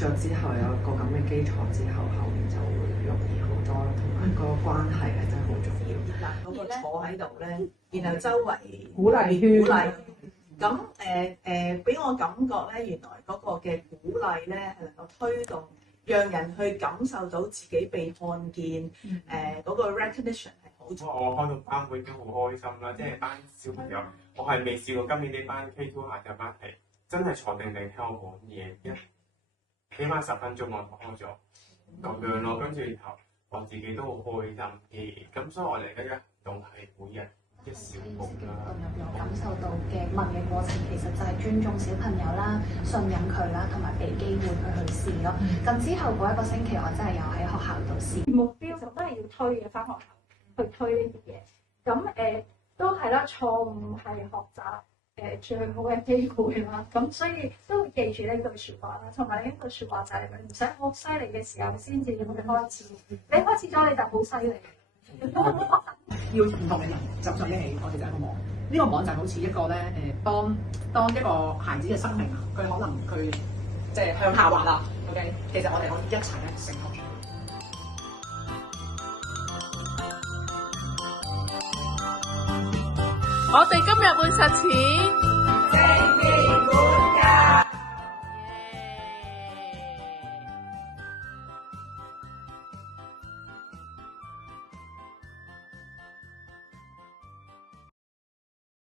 咗之後，有個咁嘅基礎之後，後面就會容易好多，同埋個關係係真係好重要。嗱，嗰個坐喺度咧，然後周圍鼓勵圈鼓勵。咁俾我感覺咧，原來嗰個嘅鼓勵咧係能夠推動，讓人去感受到自己被看見，嗰個 recognition 係好重要。我開到班會已經好開心啦，即係班小朋友，我係未試過今年呢班 K2 下晝班係真係坐定定聽我講嘢，起碼10分鐘我開咗咁樣咯，跟住然後我自己都好開心嘅，咁所以我哋而家嘅行動係每日一小步啦。我感受到嘅問嘅過程，其實就係尊重小朋友啦、信任佢啦，同埋俾機會佢去試咯。咁之後嗰一個星期，我真係有喺學校度試。目標就都係要推嘅，翻學校去推呢啲嘢。咁都係啦，錯誤係學習最好嘅機會啦。咁所以都會記住呢句説話啦。同埋呢句説話就係唔使好犀利嘅時候先至去開始。你開始咗你就好犀利。要唔同嘅人集上一起，我哋就係一個網。呢個網就好似一個咧當一個孩子嘅生命啊，佢可能佢即係向下滑啦。OK， 其實我哋可以一齊咧成功。我哋今日會實踐。